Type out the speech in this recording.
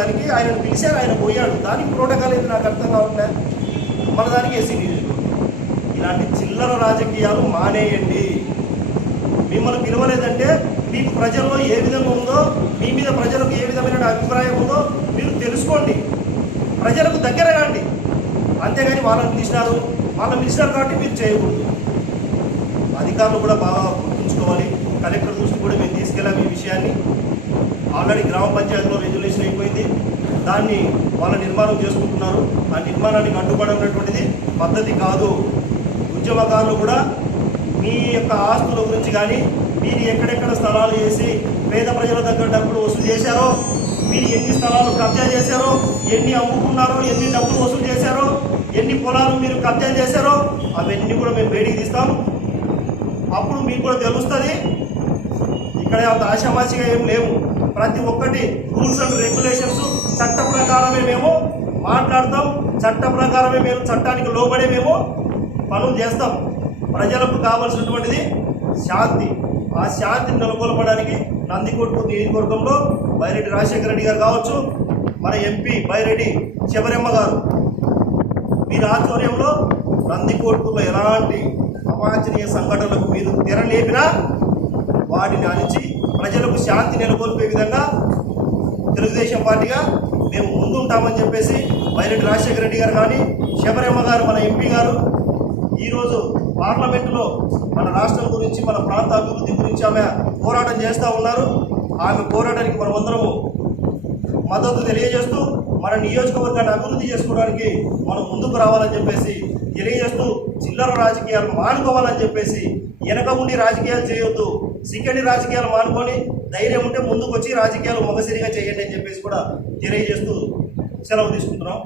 నియోజకవర్గానికి ఆయనను పిలిచారు ఆయన పోయాడు. దానికి ప్రోటోకాల్ ఏది నాకు అర్థం కావట్లే మన దానికి ఎస్సీ ఇలాంటి చిల్లర రాజకీయాలు మానేయండి. మిమ్మల్ని పిలవలేదంటే మీ ప్రజల్లో ఏ విధంగా ఉందో మీ మీద ప్రజలకు ఏ విధమైన అభిప్రాయం ఉందో మీరు తెలుసుకోండి. ప్రజలకు దగ్గర రండి. అంతేగాని వాళ్ళని పిలిచినారు వాళ్ళని పిలిచినారు కాబట్టి మీరు చేయకూడదు. అధికారులు కూడా బాగా గుర్తుంచుకోవాలి. కలెక్టర్ దృష్టి కూడా మేము తీసుకెళ్ళాము ఈ విషయాన్ని. ఆల్రెడీ గ్రామ పంచాయతీ దాన్ని వాళ్ళ నిర్మాణం చేసుకుంటున్నారు. ఆ నిర్మాణానికి అడ్డుపడినటువంటిది పద్ధతి కాదు. ఉద్యమకారులు కూడా మీ యొక్క ఆస్తుల గురించి కానీ మీరు ఎక్కడెక్కడ స్థలాలు చేసి పేద ప్రజల దగ్గర డబ్బులు వసూలు చేశారో మీరు ఎన్ని స్థలాలు కబ్జా చేశారో ఎన్ని అమ్ముకున్నారో ఎన్ని డబ్బులు వసూలు చేశారో ఎన్ని పొలాలు మీరు కబ్జా చేశారో అవన్నీ కూడా మేము బయటికి తీస్తాం. అప్పుడు మీకు కూడా తెలుస్తుంది ఇక్కడ అంత ఆశామాషిగా ఏం లేవు. ప్రతి ఒక్కటి రూల్స్ అండ్ రెగ్యులేషన్స్ చట్ట ప్రకారమే మేము మాట్లాడతాం. చట్ట ప్రకారమే మేము చట్టానికి లోబడే మేము పనులు చేస్తాం. ప్రజలకు కావలసినటువంటిది శాంతి. ఆ శాంతిని నెలకొల్పడానికి నందికొట్టు నియోజకవర్గంలో బైరెడ్డి రాజశేఖర రెడ్డి గారు కావచ్చు మన ఎంపీ బైరెడ్డి శబరమ్మ గారు. మీరు ఆధ్వర్యంలో నందికొట్టులో ఎలాంటి అవాంఛనీయ సంఘటనలకు మీరు తెరలేపినా వాటిని అణిచి ప్రజలకు శాంతి నెలకొల్పే విధంగా తెలుగుదేశం పార్టీగా మేము ముందుంటామని చెప్పేసి వైరెడ్డి రాజశేఖర రెడ్డి గారు కానీ శబరమ్మ గారు మన ఎంపీ గారు ఈరోజు పార్లమెంటులో మన రాష్ట్రం గురించి మన ప్రాంత అభివృద్ధి గురించి ఆమె పోరాటం చేస్తూ ఉన్నారు. ఆమె పోరాటానికి మనమందరము మద్దతు తెలియజేస్తూ మన నియోజకవర్గాన్ని అభివృద్ధి చేసుకోవడానికి మనం ముందుకు రావాలని చెప్పేసి తెలియజేస్తూ చిల్లర రాజకీయాలు మానుకోవాలని చెప్పేసి వెనక ఉండి రాజకీయాలు చేయొద్దు సిక్కడి రాజకీయాలు మానుకొని ధైర్యం ఉంటే ముందుకు వచ్చి రాజకీయాలు మొగసిరిగా చేయండి అని చెప్పేసి కూడా తెలియజేస్తూ సెలవు తీసుకుంటున్నాం.